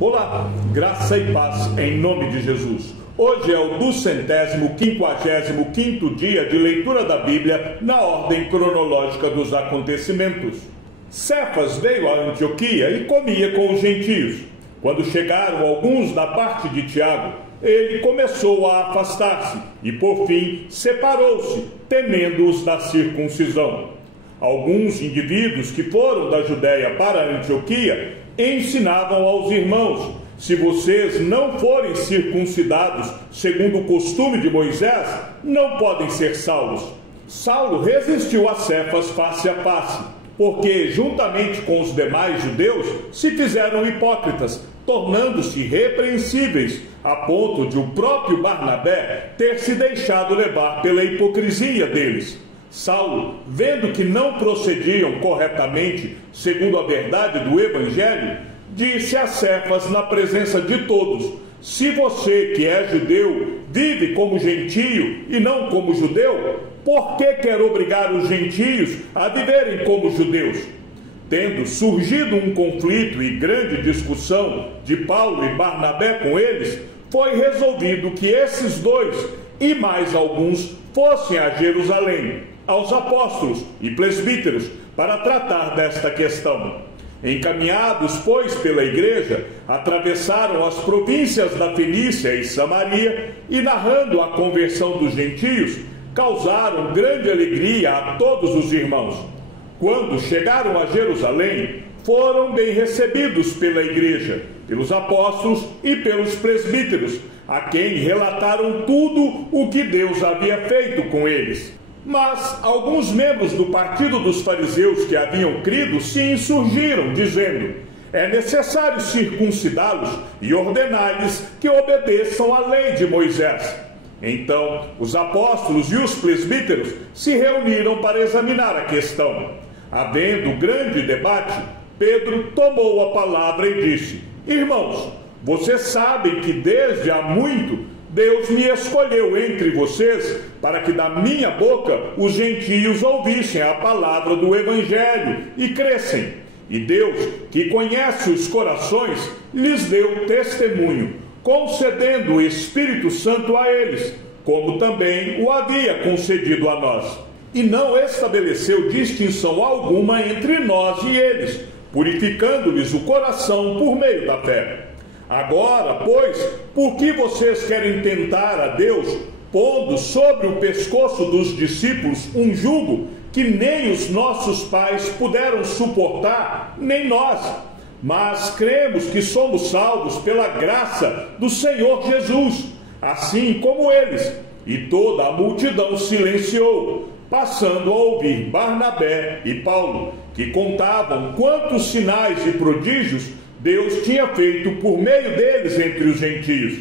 Olá, graça e paz em nome de Jesus. Hoje é o 255º dia de leitura da Bíblia na ordem cronológica dos acontecimentos. Cefas veio a Antioquia e comia com os gentios. Quando chegaram alguns da parte de Tiago, ele começou a afastar-se e, por fim, separou-se, temendo-os da circuncisão. Alguns indivíduos que foram da Judéia para Antioquia ensinavam aos irmãos: se vocês não forem circuncidados segundo o costume de Moisés, não podem ser salvos. Saulo resistiu a Cefas face a face, porque, juntamente com os demais judeus, se fizeram hipócritas, tornando-se repreensíveis, a ponto de o próprio Barnabé ter se deixado levar pela hipocrisia deles. Saulo, vendo que não procediam corretamente segundo a verdade do Evangelho, disse a Cefas na presença de todos: se você, que é judeu, vive como gentio e não como judeu, por que quer obrigar os gentios a viverem como judeus? Tendo surgido um conflito e grande discussão de Paulo e Barnabé com eles, foi resolvido que esses dois e mais alguns fossem a Jerusalém, aos apóstolos e presbíteros, para tratar desta questão. Encaminhados, pois, pela igreja, atravessaram as províncias da Fenícia e Samaria e, narrando a conversão dos gentios, causaram grande alegria a todos os irmãos. Quando chegaram a Jerusalém, foram bem recebidos pela igreja, pelos apóstolos e pelos presbíteros, a quem relataram tudo o que Deus havia feito com eles. Mas alguns membros do partido dos fariseus que haviam crido se insurgiram, dizendo: é necessário circuncidá-los e ordenar-lhes que obedeçam à lei de Moisés. Então os apóstolos e os presbíteros se reuniram para examinar a questão. Havendo grande debate, Pedro tomou a palavra e disse: irmãos, vocês sabem que desde há muito Deus me escolheu entre vocês para que da minha boca os gentios ouvissem a palavra do Evangelho e crescem. E Deus, que conhece os corações, lhes deu testemunho, concedendo o Espírito Santo a eles, como também o havia concedido a nós. E não estabeleceu distinção alguma entre nós e eles, purificando-lhes o coração por meio da fé. Agora, pois, por que vocês querem tentar a Deus, pondo sobre o pescoço dos discípulos um jugo que nem os nossos pais puderam suportar, nem nós? Mas cremos que somos salvos pela graça do Senhor Jesus, assim como eles. E toda a multidão silenciou, passando a ouvir Barnabé e Paulo, que contavam quantos sinais e prodígios Deus tinha feito por meio deles entre os gentios.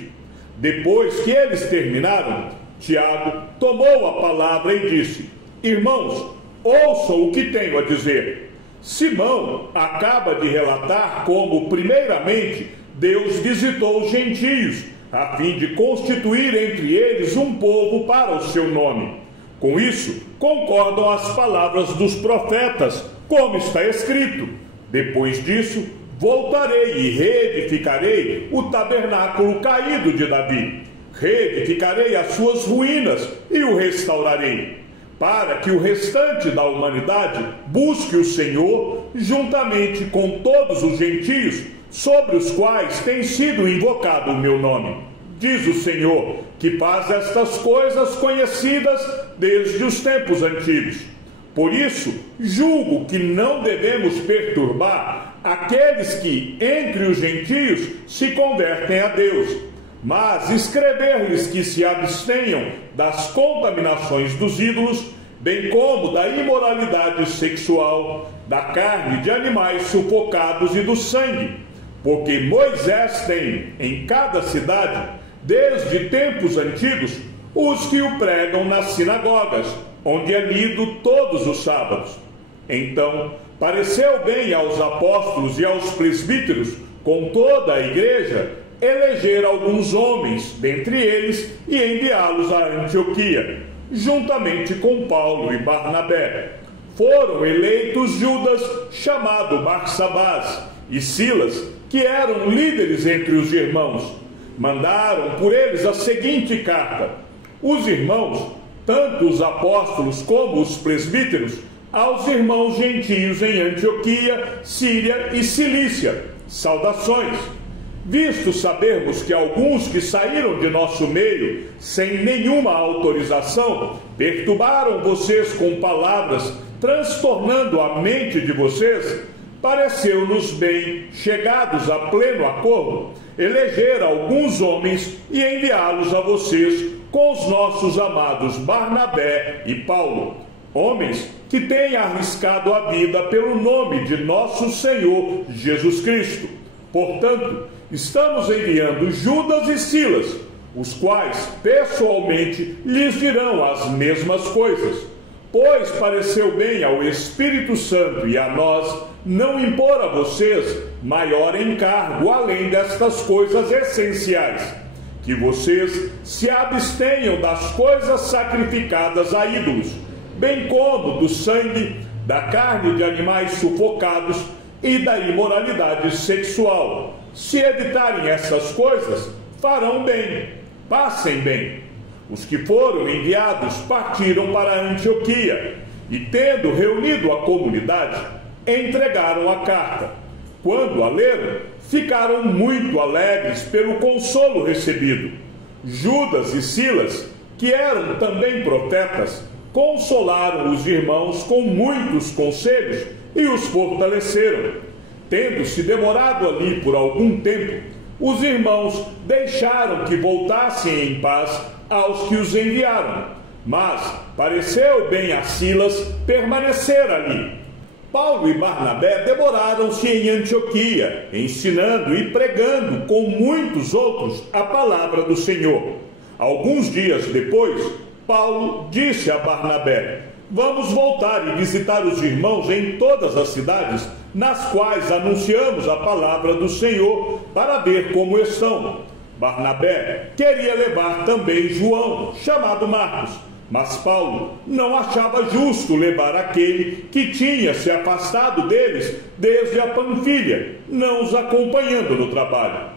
Depois que eles terminaram, Tiago tomou a palavra e disse: irmãos, ouçam o que tenho a dizer. Simão acaba de relatar como, primeiramente, Deus visitou os gentios, a fim de constituir entre eles um povo para o seu nome. Com isso, concordam as palavras dos profetas, como está escrito: depois disso, voltarei e reedificarei o tabernáculo caído de Davi. Reedificarei as suas ruínas e o restaurarei, para que o restante da humanidade busque o Senhor, juntamente com todos os gentios, sobre os quais tem sido invocado o meu nome. Diz o Senhor, que faz estas coisas conhecidas desde os tempos antigos. Por isso, julgo que não devemos perturbar aqueles que, entre os gentios, se convertem a Deus, mas escrever-lhes que se abstenham das contaminações dos ídolos, bem como da imoralidade sexual, da carne de animais sufocados e do sangue, porque Moisés tem em cada cidade, desde tempos antigos, os que o pregam nas sinagogas, onde é lido todos os sábados. Então pareceu bem aos apóstolos e aos presbíteros, com toda a igreja, eleger alguns homens dentre eles e enviá-los a Antioquia, juntamente com Paulo e Barnabé. Foram eleitos Judas, chamado Barsabás, e Silas, que eram líderes entre os irmãos. Mandaram por eles a seguinte carta: os irmãos, tanto os apóstolos como os presbíteros, aos irmãos gentios em Antioquia, Síria e Cilícia, saudações. Visto sabermos que alguns que saíram de nosso meio, sem nenhuma autorização, perturbaram vocês com palavras, transtornando a mente de vocês, pareceu-nos bem, chegados a pleno acordo, eleger alguns homens e enviá-los a vocês com os nossos amados Barnabé e Paulo, homens que têm arriscado a vida pelo nome de nosso Senhor Jesus Cristo. Portanto, estamos enviando Judas e Silas, os quais pessoalmente lhes dirão as mesmas coisas, pois pareceu bem ao Espírito Santo e a nós não impor a vocês maior encargo além destas coisas essenciais, que vocês se abstenham das coisas sacrificadas a ídolos, bem como do sangue, da carne de animais sufocados e da imoralidade sexual. Se evitarem essas coisas, farão bem, passem bem. Os que foram enviados partiram para Antioquia e, tendo reunido a comunidade, entregaram a carta. Quando a leram, ficaram muito alegres pelo consolo recebido. Judas e Silas, que eram também profetas, consolaram os irmãos com muitos conselhos e os fortaleceram. Tendo-se demorado ali por algum tempo, os irmãos deixaram que voltassem em paz aos que os enviaram, mas pareceu bem a Silas permanecer ali. Paulo e Barnabé demoraram-se em Antioquia, ensinando e pregando com muitos outros a palavra do Senhor. Alguns dias depois, Paulo disse a Barnabé: vamos voltar e visitar os irmãos em todas as cidades nas quais anunciamos a palavra do Senhor, para ver como estão. Barnabé queria levar também João, chamado Marcos, mas Paulo não achava justo levar aquele que tinha se afastado deles desde a Panfilha, não os acompanhando no trabalho.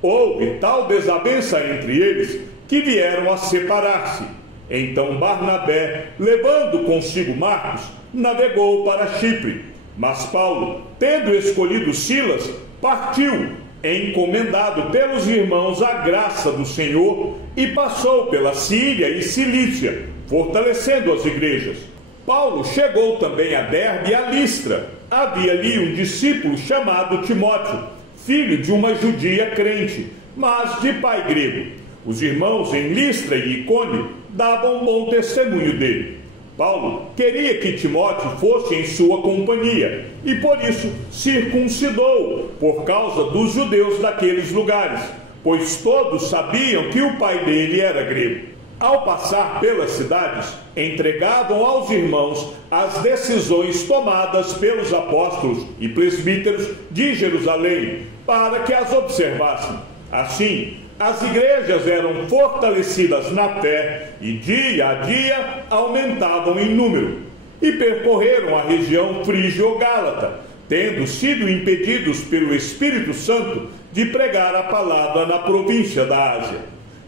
Houve tal desavença entre eles que vieram a separar-se. Então Barnabé, levando consigo Marcos, navegou para Chipre. Mas Paulo, tendo escolhido Silas, partiu, encomendado pelos irmãos à graça do Senhor, e passou pela Síria e Cilícia, fortalecendo as igrejas. Paulo chegou também a Derbe e a Listra. Havia ali um discípulo chamado Timóteo, filho de uma judia crente, mas de pai grego. Os irmãos em Listra e Icônio davam bom testemunho dele. Paulo queria que Timóteo fosse em sua companhia e por isso circuncidou, por causa dos judeus daqueles lugares, pois todos sabiam que o pai dele era grego. Ao passar pelas cidades, entregavam aos irmãos as decisões tomadas pelos apóstolos e presbíteros de Jerusalém, para que as observassem. Assim, as igrejas eram fortalecidas na fé e dia a dia aumentavam em número. E percorreram a região frígio-gálata, tendo sido impedidos pelo Espírito Santo de pregar a palavra na província da Ásia.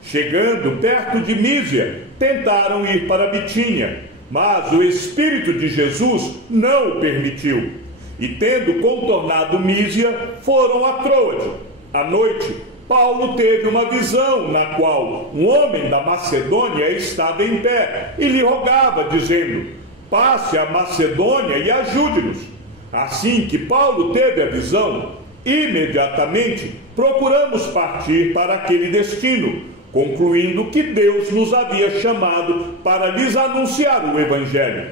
Chegando perto de Mísia, tentaram ir para Bitínia, mas o Espírito de Jesus não o permitiu. E tendo contornado Mísia, foram a Troade. À noite, Paulo teve uma visão na qual um homem da Macedônia estava em pé e lhe rogava, dizendo: passe a Macedônia e ajude-nos. Assim que Paulo teve a visão, imediatamente procuramos partir para aquele destino, concluindo que Deus nos havia chamado para lhes anunciar o Evangelho.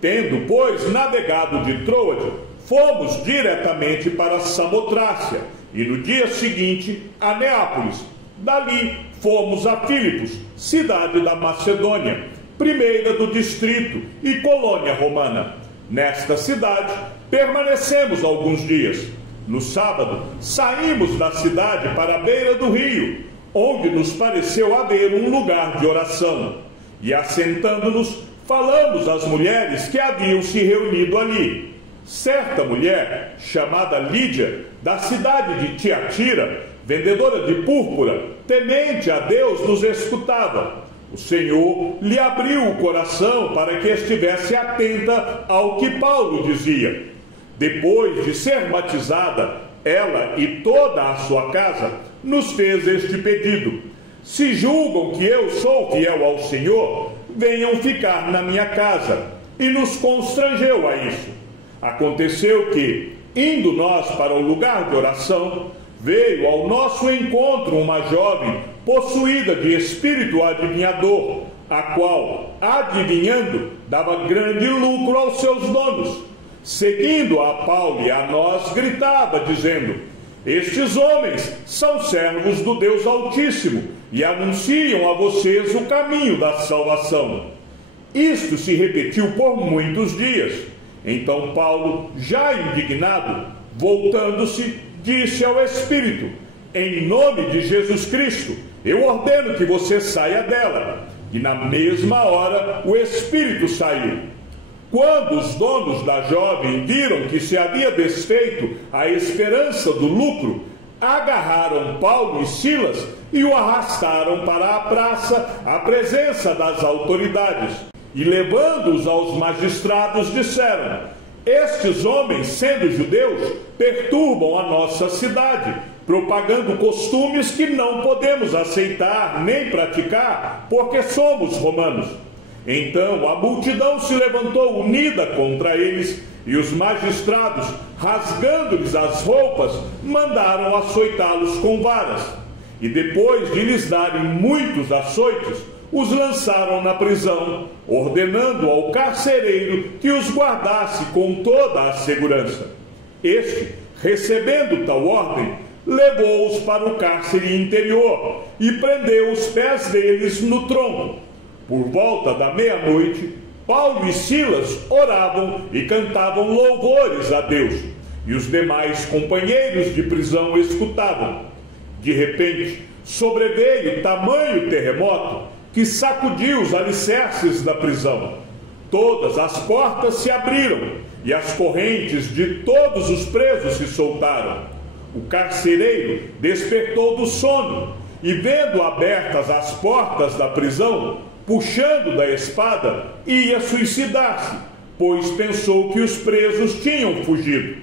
Tendo, pois, navegado de Troade, fomos diretamente para Samotrácia, e no dia seguinte a Neápolis. Dali fomos a Filipos, cidade da Macedônia, primeira do distrito e colônia romana. Nesta cidade permanecemos alguns dias. No sábado saímos da cidade para a beira do rio, onde nos pareceu haver um lugar de oração. E assentando-nos, falamos às mulheres que haviam se reunido ali. Certa mulher, chamada Lídia, da cidade de Tiatira, vendedora de púrpura, temente a Deus, nos escutava. O Senhor lhe abriu o coração para que estivesse atenta ao que Paulo dizia. Depois de ser batizada, ela e toda a sua casa nos fez este pedido: se julgam que eu sou fiel ao Senhor, venham ficar na minha casa. E nos constrangeu a isso. Aconteceu que, indo nós para o lugar de oração, veio ao nosso encontro uma jovem possuída de espírito adivinhador, a qual, adivinhando, dava grande lucro aos seus donos. Seguindo a Paulo e a nós, gritava, dizendo: estes homens são servos do Deus Altíssimo e anunciam a vocês o caminho da salvação. Isto se repetiu por muitos dias. Então Paulo, já indignado, voltando-se, disse ao Espírito: em nome de Jesus Cristo, eu ordeno que você saia dela. E na mesma hora o Espírito saiu. Quando os donos da jovem viram que se havia desfeito a esperança do lucro, agarraram Paulo e Silas e o arrastaram para a praça, à presença das autoridades. E levando-os aos magistrados, disseram: estes homens, sendo judeus, perturbam a nossa cidade, propagando costumes que não podemos aceitar nem praticar, porque somos romanos. Então a multidão se levantou unida contra eles, e os magistrados, rasgando-lhes as roupas, mandaram açoitá-los com varas. E depois de lhes darem muitos açoites, os lançaram na prisão, ordenando ao carcereiro que os guardasse com toda a segurança. Este, recebendo tal ordem, levou-os para o cárcere interior e prendeu os pés deles no tronco. Por volta da meia-noite, Paulo e Silas oravam e cantavam louvores a Deus, e os demais companheiros de prisão escutavam. De repente, sobreveio tamanho terremoto que sacudiu os alicerces da prisão. Todas as portas se abriram e as correntes de todos os presos se soltaram. O carcereiro despertou do sono e, vendo abertas as portas da prisão, puxando da espada, ia suicidar-se, pois pensou que os presos tinham fugido.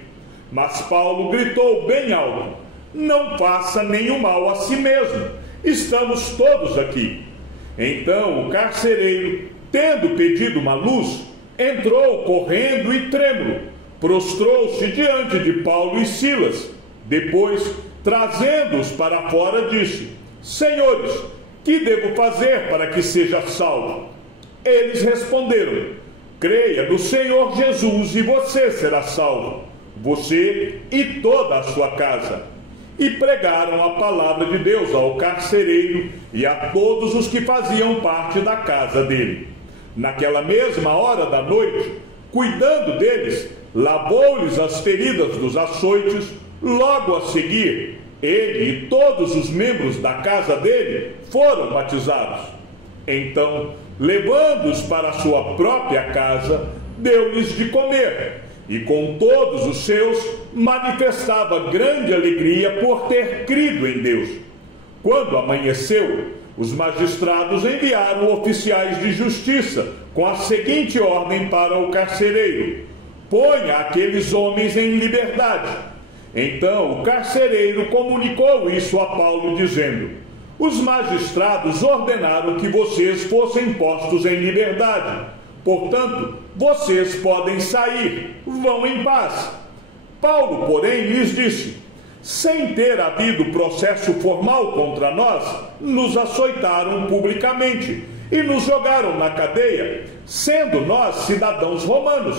Mas Paulo gritou bem alto: não faça nenhum mal a si mesmo, estamos todos aqui. Então o carcereiro, tendo pedido uma luz, entrou correndo e trêmulo, prostrou-se diante de Paulo e Silas. Depois, trazendo-os para fora, disse: senhores, que devo fazer para que seja salvo? Eles responderam: creia no Senhor Jesus e você será salvo, você e toda a sua casa. E pregaram a palavra de Deus ao carcereiro e a todos os que faziam parte da casa dele. Naquela mesma hora da noite, cuidando deles, lavou-lhes as feridas dos açoites. Logo a seguir, ele e todos os membros da casa dele foram batizados. Então, levando-os para a sua própria casa, deu-lhes de comer, e com todos os seus manifestava grande alegria por ter crido em Deus. Quando amanheceu, os magistrados enviaram oficiais de justiça com a seguinte ordem para o carcereiro: ponha aqueles homens em liberdade. Então o carcereiro comunicou isso a Paulo, dizendo: os magistrados ordenaram que vocês fossem postos em liberdade. Portanto, vocês podem sair, vão em paz. Paulo, porém, lhes disse: sem ter havido processo formal contra nós, nos açoitaram publicamente e nos jogaram na cadeia, sendo nós cidadãos romanos.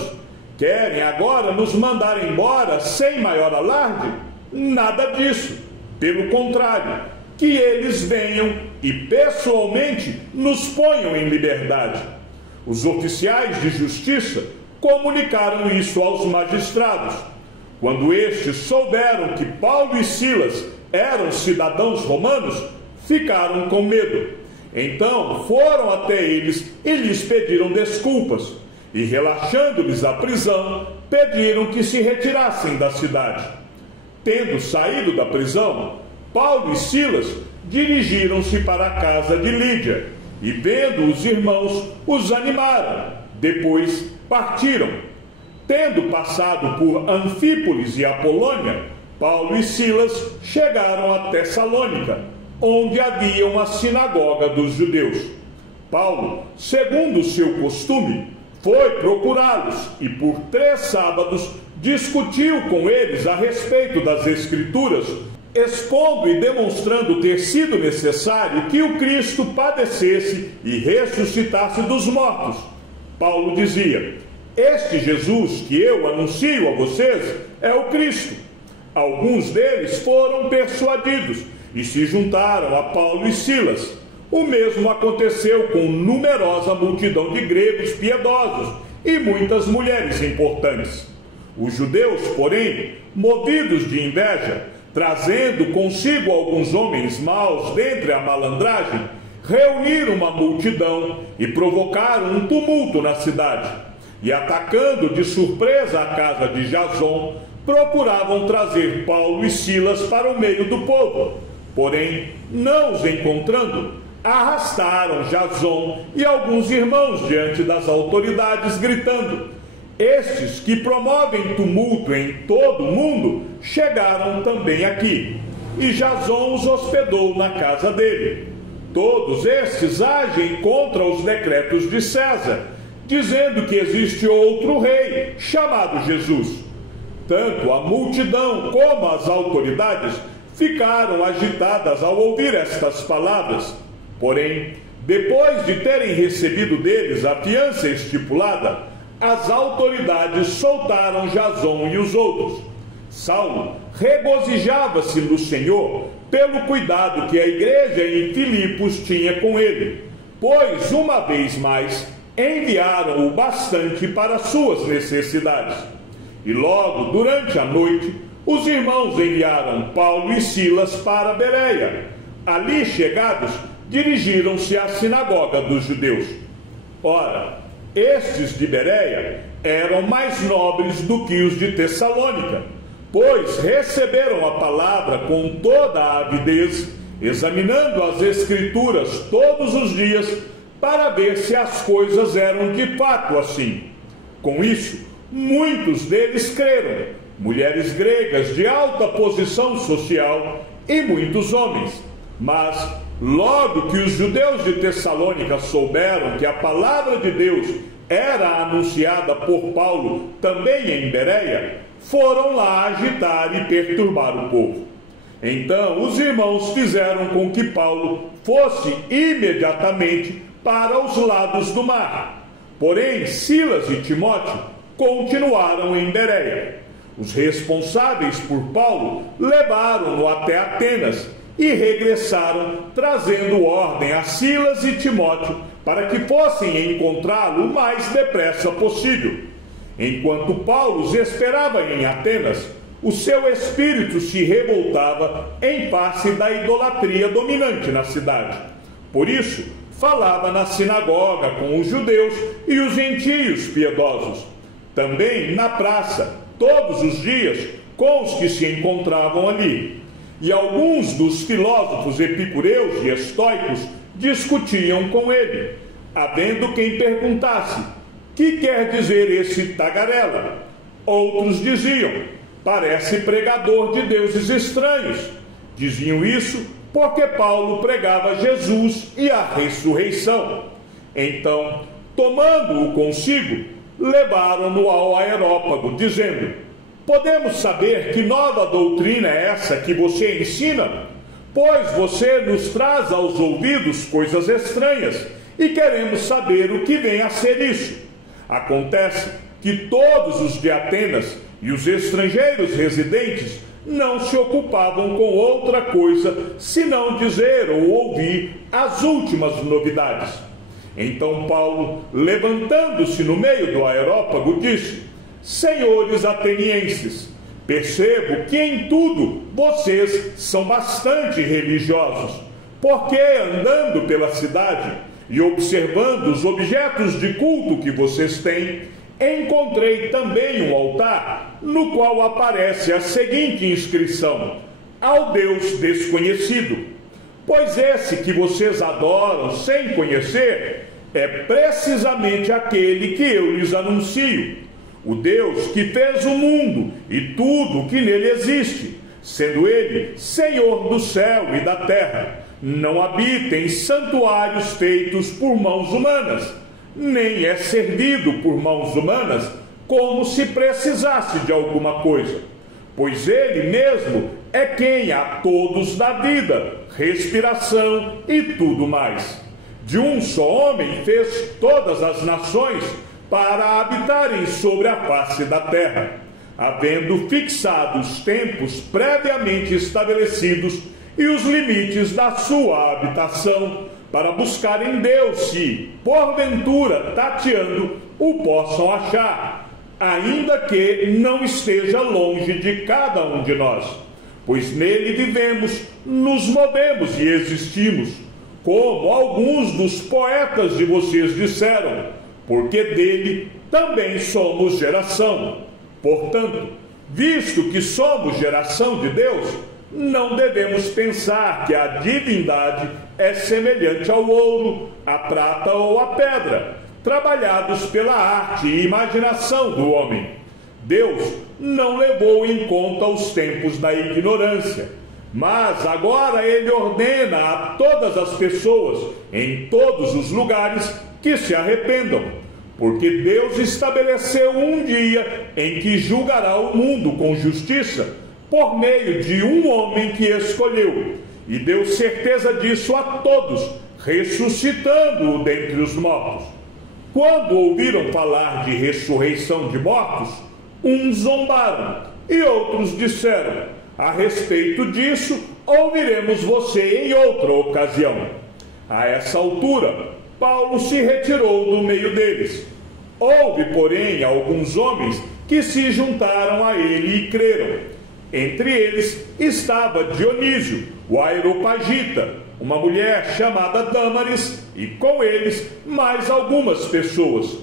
Querem agora nos mandar embora sem maior alarde? Nada disso. Pelo contrário, que eles venham e pessoalmente nos ponham em liberdade. Os oficiais de justiça comunicaram isso aos magistrados. Quando estes souberam que Paulo e Silas eram cidadãos romanos, ficaram com medo. Então foram até eles e lhes pediram desculpas, e relaxando-lhes a prisão, pediram que se retirassem da cidade. Tendo saído da prisão, Paulo e Silas dirigiram-se para a casa de Lídia e, vendo os irmãos, os animaram. Depois partiram. Tendo passado por Anfípolis e Apolônia, Paulo e Silas chegaram a Tessalônica, onde havia uma sinagoga dos judeus. Paulo, segundo o seu costume, foi procurá-los e por 3 sábados discutiu com eles a respeito das Escrituras, expondo e demonstrando ter sido necessário que o Cristo padecesse e ressuscitasse dos mortos. Paulo dizia: este Jesus que eu anuncio a vocês é o Cristo. Alguns deles foram persuadidos e se juntaram a Paulo e Silas. O mesmo aconteceu com numerosa multidão de gregos piedosos e muitas mulheres importantes. Os judeus, porém, movidos de inveja, trazendo consigo alguns homens maus dentre a malandragem, reuniram uma multidão e provocaram um tumulto na cidade. E atacando de surpresa a casa de Jason, procuravam trazer Paulo e Silas para o meio do povo. Porém, não os encontrando, arrastaram Jason e alguns irmãos diante das autoridades, gritando: estes que promovem tumulto em todo o mundo chegaram também aqui. E Jason os hospedou na casa dele. Todos estes agem contra os decretos de César, dizendo que existe outro rei, chamado Jesus. Tanto a multidão como as autoridades ficaram agitadas ao ouvir estas palavras. Porém, depois de terem recebido deles a fiança estipulada, as autoridades soltaram Jason e os outros. Saulo regozijava-se no Senhor pelo cuidado que a igreja em Filipos tinha com ele, pois, uma vez mais, enviaram-o bastante para suas necessidades. E logo, durante a noite, os irmãos enviaram Paulo e Silas para Bereia. Ali chegados, dirigiram-se à sinagoga dos judeus. Ora, estes de Bereia eram mais nobres do que os de Tessalônica, pois receberam a palavra com toda a avidez, examinando as Escrituras todos os dias, para ver se as coisas eram de fato assim. Com isso, muitos deles creram, mulheres gregas de alta posição social e muitos homens. Mas, logo que os judeus de Tessalônica souberam que a palavra de Deus era anunciada por Paulo também em Bereia, foram lá agitar e perturbar o povo. Então os irmãos fizeram com que Paulo fosse imediatamente para os lados do mar. Porém, Silas e Timóteo continuaram em Bereia. Os responsáveis por Paulo levaram-no até Atenas e regressaram, trazendo ordem a Silas e Timóteo para que fossem encontrá-lo o mais depressa possível. Enquanto Paulo os esperava em Atenas, o seu espírito se revoltava em face da idolatria dominante na cidade. Por isso, falava na sinagoga com os judeus e os gentios piedosos. Também na praça, todos os dias, com os que se encontravam ali. E alguns dos filósofos epicureus e estoicos discutiam com ele, havendo quem perguntasse: que quer dizer esse tagarela? Outros diziam: parece pregador de deuses estranhos. Diziam isso porque Paulo pregava Jesus e a ressurreição. Então, tomando-o consigo, levaram-no ao Areópago, dizendo: podemos saber que nova doutrina é essa que você ensina? Pois você nos traz aos ouvidos coisas estranhas e queremos saber o que vem a ser isso. Acontece que todos os de Atenas e os estrangeiros residentes não se ocupavam com outra coisa senão dizer ou ouvir as últimas novidades. Então Paulo, levantando-se no meio do Areópago, disse: senhores atenienses, percebo que em tudo vocês são bastante religiosos, porque andando pela cidade e observando os objetos de culto que vocês têm, encontrei também um altar no qual aparece a seguinte inscrição: ao Deus desconhecido. Pois esse que vocês adoram sem conhecer é precisamente aquele que eu lhes anuncio, o Deus que fez o mundo e tudo o que nele existe, sendo ele Senhor do céu e da terra. Não habita em santuários feitos por mãos humanas, nem é servido por mãos humanas como se precisasse de alguma coisa, pois ele mesmo é quem a todos dá vida, respiração e tudo mais. De um só homem fez todas as nações para habitarem sobre a face da terra, havendo fixado os tempos previamente estabelecidos e os limites da sua habitação, para buscarem Deus se, porventura, tateando, o possam achar, ainda que não esteja longe de cada um de nós. Pois nele vivemos, nos movemos e existimos, como alguns dos poetas de vocês disseram, porque dele também somos geração. Portanto, visto que somos geração de Deus, não devemos pensar que a divindade é semelhante ao ouro, à prata ou à pedra, trabalhados pela arte e imaginação do homem. Deus não levou em conta os tempos da ignorância, mas agora ele ordena a todas as pessoas, em todos os lugares, que se arrependam, porque Deus estabeleceu um dia em que julgará o mundo com justiça, por meio de um homem que escolheu, e deu certeza disso a todos, ressuscitando-o dentre os mortos. Quando ouviram falar de ressurreição de mortos, uns zombaram, e outros disseram: a respeito disso, ouviremos você em outra ocasião. A essa altura, Paulo se retirou do meio deles. Houve, porém, alguns homens que se juntaram a ele e creram. Entre eles estava Dionísio, o Areopagita, uma mulher chamada Dâmaris, e com eles mais algumas pessoas.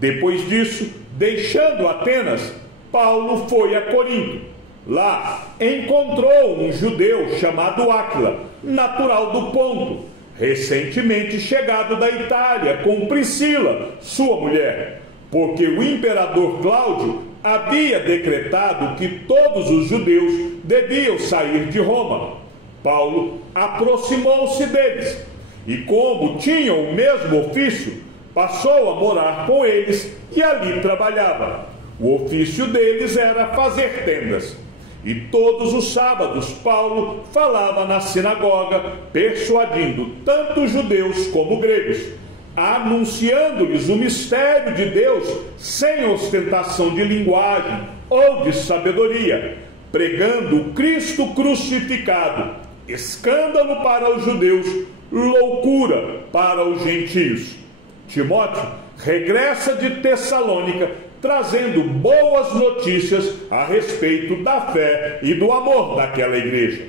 Depois disso, deixando Atenas, Paulo foi a Corinto. Lá encontrou um judeu chamado Áquila, natural do Ponto, recentemente chegado da Itália com Priscila, sua mulher, porque o imperador Cláudio havia decretado que todos os judeus deviam sair de Roma. Paulo aproximou-se deles e, como tinham o mesmo ofício, passou a morar com eles e ali trabalhava. O ofício deles era fazer tendas. E todos os sábados Paulo falava na sinagoga, persuadindo tanto judeus como gregos, anunciando-lhes o mistério de Deus sem ostentação de linguagem ou de sabedoria, pregando o Cristo crucificado, escândalo para os judeus, loucura para os gentios. Timóteo regressa de Tessalônica trazendo boas notícias a respeito da fé e do amor daquela igreja.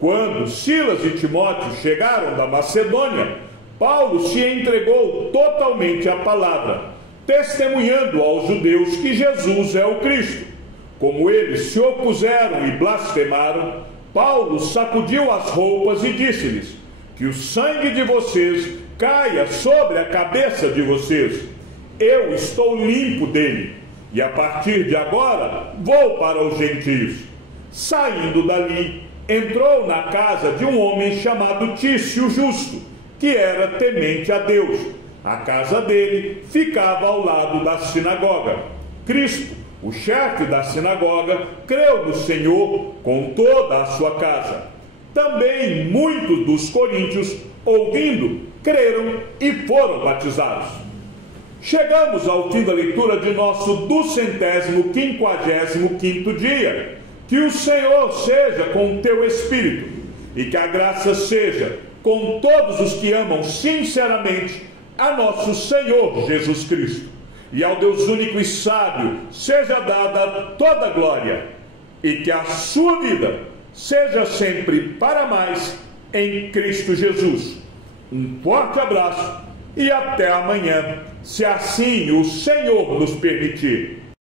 Quando Silas e Timóteo chegaram da Macedônia, Paulo se entregou totalmente à palavra, testemunhando aos judeus que Jesus é o Cristo. Como eles se opuseram e blasfemaram, Paulo sacudiu as roupas e disse-lhes: que o sangue de vocês caia sobre a cabeça de vocês. Eu estou limpo dele, e a partir de agora vou para os gentios. Saindo dali, entrou na casa de um homem chamado Tício Justo, que era temente a Deus. A casa dele ficava ao lado da sinagoga. Crispo, o chefe da sinagoga, creu no Senhor com toda a sua casa. Também muitos dos coríntios, ouvindo, creram e foram batizados. Chegamos ao fim da leitura de nosso 255º dia. Que o Senhor seja com o teu espírito, e que a graça seja com todos os que amam sinceramente a nosso Senhor Jesus Cristo. E ao Deus único e sábio seja dada toda a glória, e que a sua vida seja sempre para mais em Cristo Jesus. Um forte abraço e até amanhã, se assim o Senhor nos permitir.